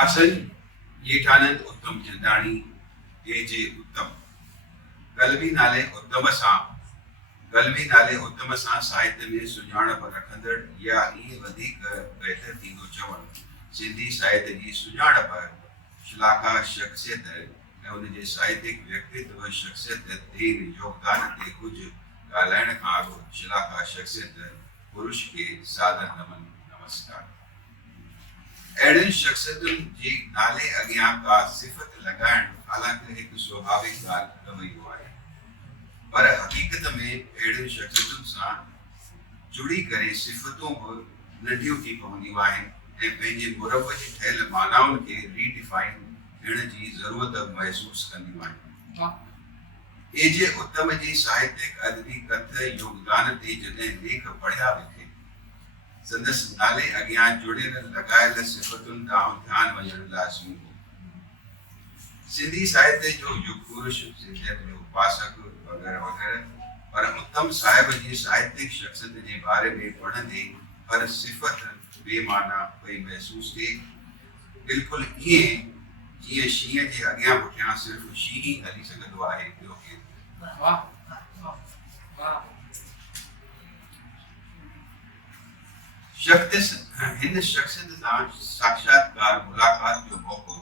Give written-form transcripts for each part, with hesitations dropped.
आसन जेठानंद उत्तम चंदाणी जे उत्तम गलवी नाले उत्तम सां साहित्य में सुञाणप रखंदड़ या ईअं वधीक बहितर थींदो चवणु सिंधी साहित्य जी सुञाणप शलाका शख्सियत ऐं उनजे साहित्यिक व्यक्तित्व शख्सियत ते योगदान ते कुझु ॻाल्हाइण खां अॻु शलाका शख्सियत पुरुष के सादर नमन नमस्कार। अहिड़ियुनि शख्सियतुनि जे नाले अॻियां का सिफ़त लॻाइण हालांकि हिकु स्वाभाविक ॻाल्हि रवैयो आहे, पर हक़ीक़त में अहिड़ियुनि शख्सियतुनि सां जुड़ी करे सिफ़तूं बि नंढियूं थी पवंदियूं आहिनि ऐं पंहिंजे मुरवज ठहियल मानाउनि खे रीडिफाइन थियण जी ज़रूरत महसूस कंदियूं आहिनि। एजे उत्तम जी साहित्यिक अदबी कथ योगदान ते जॾहिं लेख पढ़िया वेठे संदसि नाले अॻियां जुड़ियल लॻायल सिफ़तुनि ॾांहुं ध्यानु वञण लाज़मी हो। सिंधी साहित्य जो युग पुरुष, सिंधियत जो उपासक वग़ैरह वग़ैरह, पर उत्तम साहिब जी साहित्यिक शख्सियत जे बारे में पढ़ंदे हर सिफ़त बेमाना पई महसूस थिए, बिल्कुलु ईअं जीअं शींहं जे अॻियां पुठियां सिर्फ़ु शींहुं ई हली सघंदो आहे, ॿियो केरु। हिन शख्सियत सां साक्षात्कार मुलाक़ात जो मौक़ो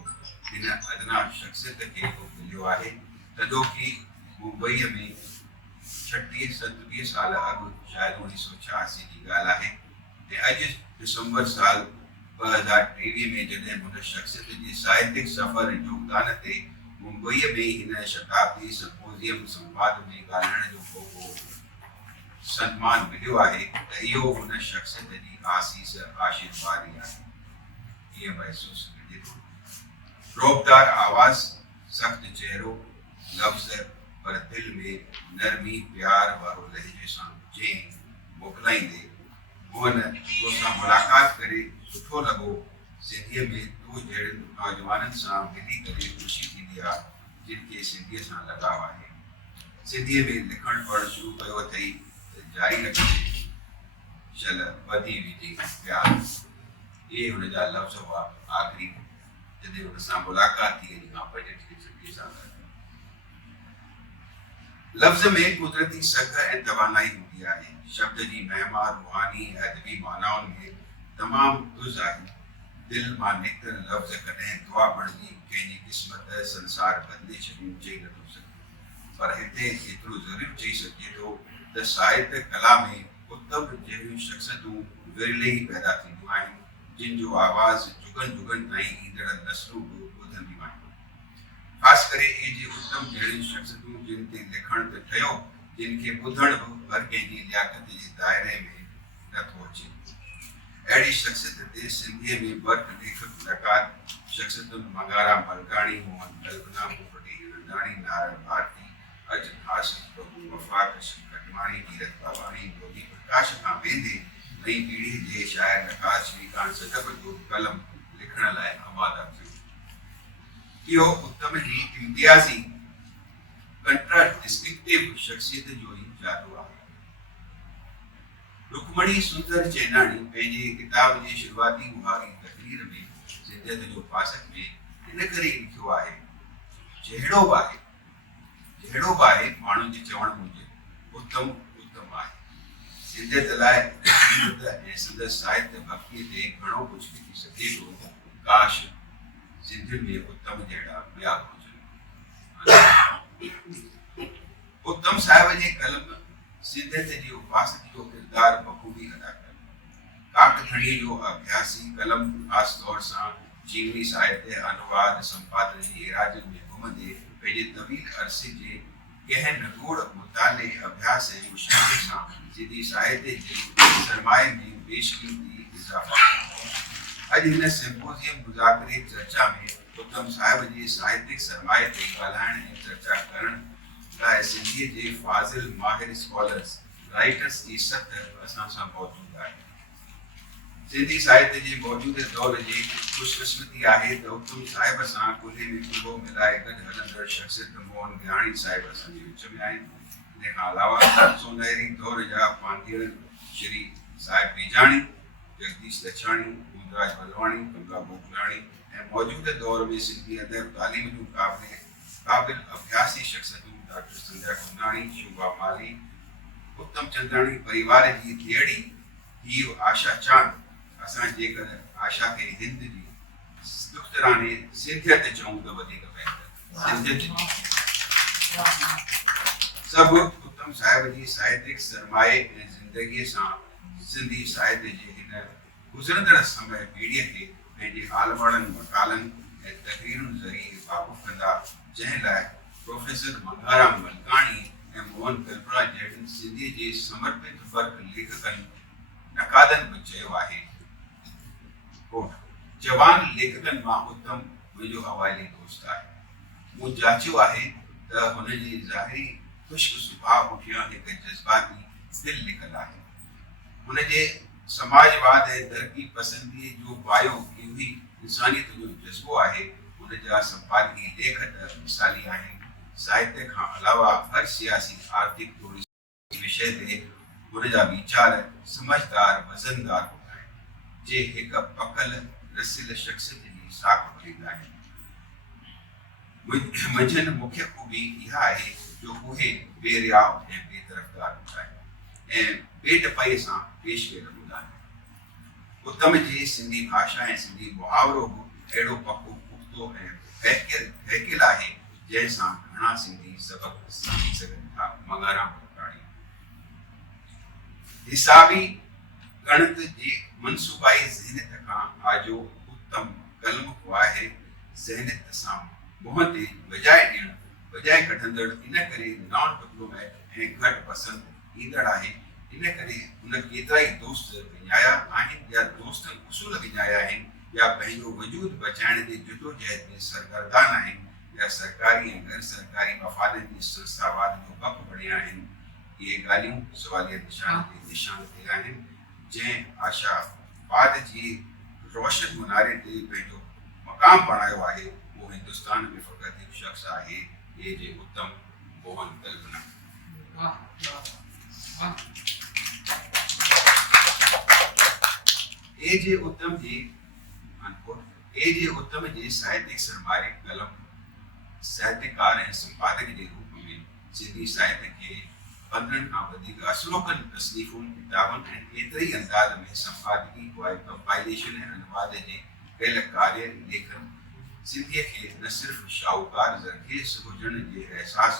हिन अदना शख्सियत खे मिलियो आहे, तॾो कि मुंबईअ में 36-37 साल अॻु शायदि 1986 जी ॻाल्हि आहे ऐं अॼु दिसंबर साल 2023 में जॾहिं हुन शख्सियत जे साहित्यिक सफ़र योगदान ते मुंबईअ में हिन शताब्दी सिम्पोज़ियम संवाद में ॻाल्हाइण जो मौक़ो सन्मान मिलियो आहे त इहो हुन शख्सियत जी आसीस आशीर्वादी आहे, ईअं महसूस कजे थो। रौबदार आवाज़, सख़्त चेहरो, लफ़्ज़, पर दिल में नरमी प्यार वारो लहजे सां जंहिं मोकिलाईंदे मोहन तोसां मुलाक़ात करे सुठो लॻो, सिंधीअ में तो जहिड़नि नौजवाननि सां मिली करे ख़ुशी थींदी आहे जिन खे सिंधीअ सां लॻाव आहे। सिंधीअ में लिखणु पढ़णु शुरू कयो अथई त जारी रखिजे शल वधी विझी प्यार, इहे हुन जा लफ़्ज़ हुआ आख़िरी जॾहिं हुन सां मुलाक़ात थी अॼु खां 35 साल। लफ़्ज़ में कुदरती सख ऐं तवानाई हूंदी आहे, शब्द जी महिमा रूहानी अदबी मानाउनि में तमामु गुज़ आहे। दिल मां निकितल लफ़्ज़ कॾहिं दुआ बणिजी कंहिंजी क़िस्मत संसार बदिले छॾियो चई नथो सघे, पर हिते एतिरो ज़रूरु चई सघिजे थो त साहित्य कला में उत्तम जहिड़ियूं शख़्सियतूं विरले ई पैदा थींदियूं आहिनि जिन जो आवाज़ जुगनि जुगनि ताईं ईंदड़ नस्लूं बि ॿुधंदियूं आहिनि। ख़ासि करे एजे उत्तम जहिड़ियूं शख़्सियतूं जिन ते लिखणु त ठहियो, जिन खे ॿुधण बि हर कंहिंजी लियाकत जे दायरे में नथो अचे। अहिड़ी शख़्सियत ते सिंधीअ में बर्क लेखक लकात शख़्सियतुनि मंगारा मलकाणी, मोहन कल्पना, पोपटी नंदाणी, नारायण भारती, अजन हासिफ, प्रभु वफ़ाक, खटवाणी, तीरथ बावाणी, योगी प्रकाश खां वेंदे नई पीढ़ीअ जे शाइर लकात श्रीकांत सदफ जो कलम लिखण लाइ आमादा थियो। इहो उत्तम जी इम्तियाज़ी कंट्राडिस्टिक्टिव शख़्सियत जो ई जादू आहे। रुक्मणी सुंदर चेनाणी पंहिंजे किताब जे शुरूआती मुहारी तकरीर में सिंधियत जो उपासक में इन करे लिखियो आहे, जहिड़ो बि आहे माण्हुनि जे चवण मूजिबि उत्तम उत्तम आहे। सिंधियत लाइ ऐं संदसि साहित्य भक्तीअ ते घणो कुझु लिखी सघे थो, काश सिंधियुनि में उत्तम जहिड़ा ॿिया हुजनि। उत्तम साहिब जे कलम सिंधियत जी उपासक जो किरदार बखूबी अदा कयो। काकखणीअ जो अभ्यासी कलम ख़ासि तौर सां चीनी साहित्य अनुवाद संपादन जी एराज़ियुनि में घुमंदे पंहिंजे तवील अरसे जे गहन गूढ़ मुताले अभ्यास ऐं मुशाहिदे सां सिंधी साहित्य जे सरमाए में बेशकीमती इज़ाफ़ा कयो। अॼु हिन सिम्पोज़ियम मुज़ाकरे चर्चा में उत्तम साहिब जे साहित्यिक सरमाए ते ॻाल्हाइण ऐं चर्चा करण लाइ सिंधीअ जे फाज़िल माहिर स्कॉलर्स राइटर्स जी सत असां सां मौजूदु आहे। सिंधी साहित्य जे मौजूदे दौर जी ख़ुशकिस्मती आहे त उत्तम साहिब सां कुल्हे में कुल्हो मिलाए गॾु हलंदड़ शख़्सियत मोहन ॻाणी साहिब असांजे विच में आहिनि। इन खां अलावा सोनेरी दौर जा पांधीअ श्री साहिब बीजाणी, जगदीश लछाणी, मुमताज बलवाणी, कमला मोकलाणी ऐं मौजूदा दौर में सिंधी अदब तालीम जूं क़ाबिल अभ्यासी शख्सियतूं डॉक्टर संध्या खुनाणी, शोभा माली, उत्तम चंदाणी परिवार जी धीअड़ी हीउ आशा चांद असां जेकर आशा खे हिंद जी दुख्तराने सिंधियत चऊं त वधीक बहितर। सभु उत्तम साहिब जी साहित्यिक सरमाए ऐं ज़िंदगीअ सां सिंधी साहित्य जे हिन गुज़रंदड़ समय पीढ़ीअ खे पंहिंजे आलमड़नि मकालनि ऐं तकरीरुनि ज़रिए वाक़ुफ़ु कंदा, जंहिं लाइ प्रोफेसर मंगाराम मलकाणी ऐं मोहन कल्पना जहिड़नि सिंधीअ जे समर्पित वर्ग लेखकनि नक़ादनि बि चयो आहे। जवान लेखकनि मां उत्तम मुंहिंजो हवाली दोस्त आहे। मूं जाचियो आहे त हुन जे ज़ाहिरी ख़ुश्क सुभाउ पुठियां हिकु जज़्बाती दिलि लिकल आहे। हुन जे समाजवाद ऐं तरक़ी पसंदीअ जो पायो इहो इंसानियत जो जज़्बो आहे। हुन जा संपादकीय लेख त मिसाली आहिनि। साहित्य खां अलावा हर सियासी आर्थिक थोरी विषय ते हुन जा वीचार समझदार वज़नदार हूंदा आहिनि, जे हिकु पकल रसियल शख़्सियत जी साख भरींदा आहिनि। मंझंदि मुख्य खूबी इहा आहे जो उहे बेरियाव ऐं बेतरफ़दार हूंदा आहिनि ऐं बेटपाईअ सां पेश कयल हूंदा आहिनि। उत्तम जी सिंधी भाषा ऐं सिंधी मुहावरो बि अहिड़ो पको पुख़्तो ऐं फहकियल आहे जंहिं सां घणा सिंधी सबक़ सिखी सघनि था। मंगाराम मलकाणी हिसाबी गणित जी मनसूबाई ज़हनियत खां आजो उत्तम कलम को आहे। ज़हनियत सां मुंहं ते वजाए कढंदड़ इन करे नॉन डिप्लोमेट ऐं घटि पसंदि ईंदड़ आहे। इन करे हुन केतिरा ई दोस्त विञाया आहिनि या दोस्तनि उसूल विञाया आहिनि या पंहिंजो वजूद बचाइण जे जदोजहद में सरगर्दान आहिनि या सरकारी ऐं गैर सरकारी मफ़ादनि जी संस्थावाद जो पक बणिया आहिनि। इहे ॻाल्हियूं सवालिया निशान ते आहिनि जंहिं आशावाद जी रोशन मुनारे ते पंहिंजो मक़ाम बणायो आहे। वो हिंदुस्तान में फ़क़ति हिकु शख़्स आहे, ये जे उत्तम मोहन कल्पना। ए जे उत्तम जी साहित्यिक सरमाए कलम साहित्यकार ऐं संपादक के रूप में सिंधी साहित्य के 15 खां वधीक असलोकन तसनीफ़ुनि किताबनि ऐं एतिरे ई अंदाज़ में संपादकी कंपाइलेशन ऐं अनुवाद जे कयल कार्य लेखन सिंधीअ खे न सिर्फ़ शाहूकार ज़रखेज़ हुजण जे एहसास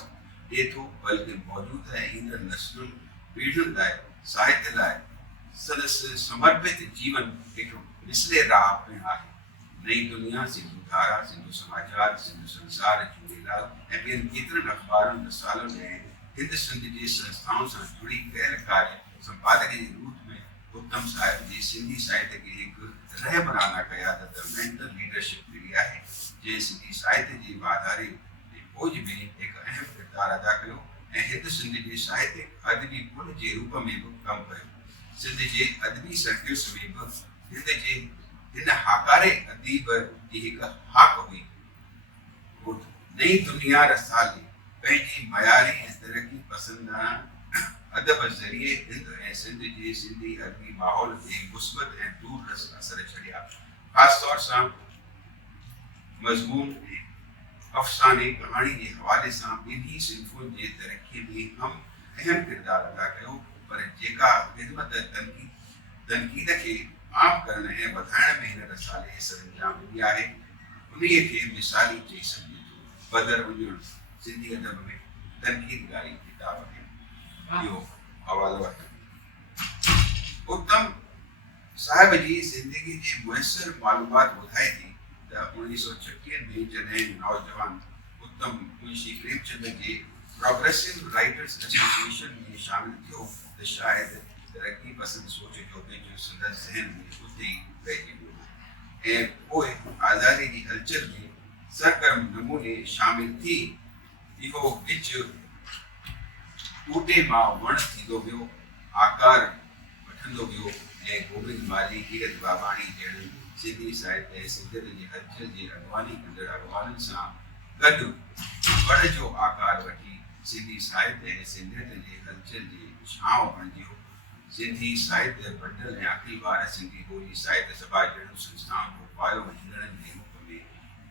ॾिए थो, बल्कि मौजूदा ऐं ईंदड़ नस्लुनि पीढ़ियुनि लाइ साहित्य लाइ संदसि समर्पित जीवन हिकु मिसले राह पिणु आहे। नई दुनिया, सिंधु धारा, सिंधु समाचार, सिंधु संसार, झूलेलाल ऐं ॿियनि केतिरनि अख़बारुनि रसालनि ऐं हिंद सिंध जी संस्थाउनि सां जुड़ी कयल कार्य संपादक जे रूप में उत्तम साहिब जी सिंधी साहित्य खे हिकु रहबराना क़यादत मेंटल लीडरशिप मिली आहे, जंहिं सिंधी साहित्य जी वाधारे जी खोज में हिकु अहम किरदारु अदा कयो ऐं हिंद सिंध जे साहित्यिक अदबी पुल जे रूप में बि कमु कयो। सिंध जे अदबी सर्कल्स में बि हिंद जे हिन हाकारे अदीब जी हिकु हाक हुई। नई दुनिया रसाले पंहिंजी मयारी ऐं तरक़ी पसंदाना अदब ज़रिए हिंद ऐं सिंध जे सिंधी अदबी माहौल ते मुस्बत ऐं दूर रस असर छॾिया। ख़ासि तौर सां मज़मून ऐं अफ़साने कहाणी जे हवाले सां ॿिन्ही सिंफ़ुनि जे तरक़ी में अहम किरदारु अदा कयो, पर जेका ख़िदमत तनक़ीद खे आम करण ऐं वधाइण में हिन रसाले सरंजाम ॾिनी आहे, उन्हीअ खे मिसाली चई सघिजे थो। बदर वञणु सिंधी अदब में तनक़ीदगारी किताब में इहो हवालो वठो। उत्तम साहिब जी ज़िंदगी जी मुयसर मालूमात ॿुधाए थी त 1936 में जॾहिं नौजवान उत्तम मुंशी प्रेमचंद जे प्रोग्रेसिव राइटर्स एसोसिएशन में शामिल थियो त शायदि तरक़ी पसंद सोच जो पंहिंजो संदसि ज़हन में उते ई रहिजी वियो ऐं पोइ आज़ादी जी हलचल में सरगर्म नमूने शामिल थी इहो विच ॿूटे मां वण थींदो वियो, आकार वठंदो वियो ऐं गोविंद माली, कीरत बाबाणी जहिड़नि सिंधी साहित्य ऐं सिंधियत जी हलचल जे अॻवानी कंदड़ अॻवाननि सां गॾु वण जो आकार वठी सिंधी साहित्य ऐं सिंधियत जे हलचल जी छांव बणिजी वियो। सिंधी साहित्य बंडल ऐं अखिल भारत सिंधी ॿोली साहित्य सभा जहिड़ियूं संस्थाउनि जो पायो हिनड़नि जे रूप में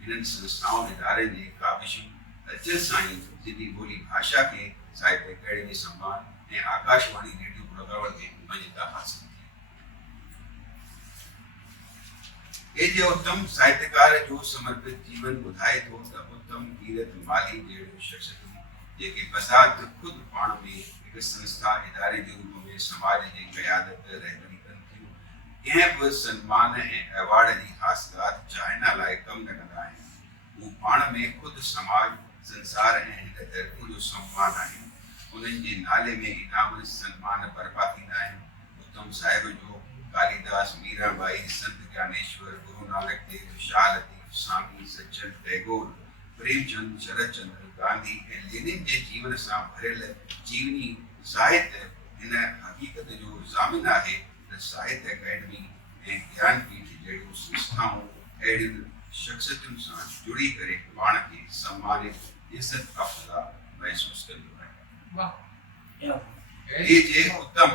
इन्हनि संस्थाउनि इदारनि जे काबिशुं अचल सां ई सिंधी ॿोली भाषा खे साहित्य अकेडमी सम्मान ऐं आकाशवाणी रेडियो प्रोग्राम में मान्यता हासिल थी। एजे उत्तम साहित्यकार जो समर्पित जीवन ॿुधाए थो त उत्तम कीरत माली जहिड़ियूं शख़्सियतूं जेके बसात खुद पाण में हिकु संस्था इदारे जे रूप में समाज जी क़यादत रहबरी कनि थियूं, कंहिं बि सन्मान ऐं अवार्ड जी हासिलात चाइना लाइ कमु न कंदा आहिनि। हू पाण में खुद समाज संसार ऐं हिन धरती जो सम्मान आहिनि। उन्हनि जे नाले में इनाम सन्मान बर्पा थींदा आहिनि। उत्तम साहिब जो कालिदास, मीराबाई, संत ज्ञानेश्वर, गुरु नानक देव, शाह लतीफ, स्वामी सज्जन, टैगोर, प्रेमचंद, शरद चंद्र, गांधी ऐं लेनिन जे जीवन सां भरियल जीवनी साहित्य हिन हक़ीक़त जो ज़ामिन आहे त साहित्य अकेडमी ऐं ज्ञानपीठ जहिड़ियूं संस्थाऊं अहिड़ियुनि शख़्सियतुनि सां जुड़ी करे पाण खे सम्मानित इज़त अफ़ज़ा महसूस कंदियूं आहिनि। ये जे उत्तम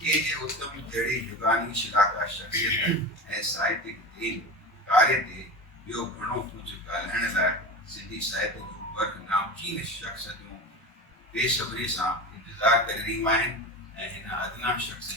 जहिड़ी युगानी शिलाका शख़्सियत ऐं साहित्यिक देन कार्य ते ॿियो घणो कुझु ॻाल्हाइण लाइ सिंधी साहित्य जूं वर्ग नामचीन शख़्सियतूं बेसब्री सां इंतज़ारु करे रहियूं आहिनि ऐं हिन अदना शख़्स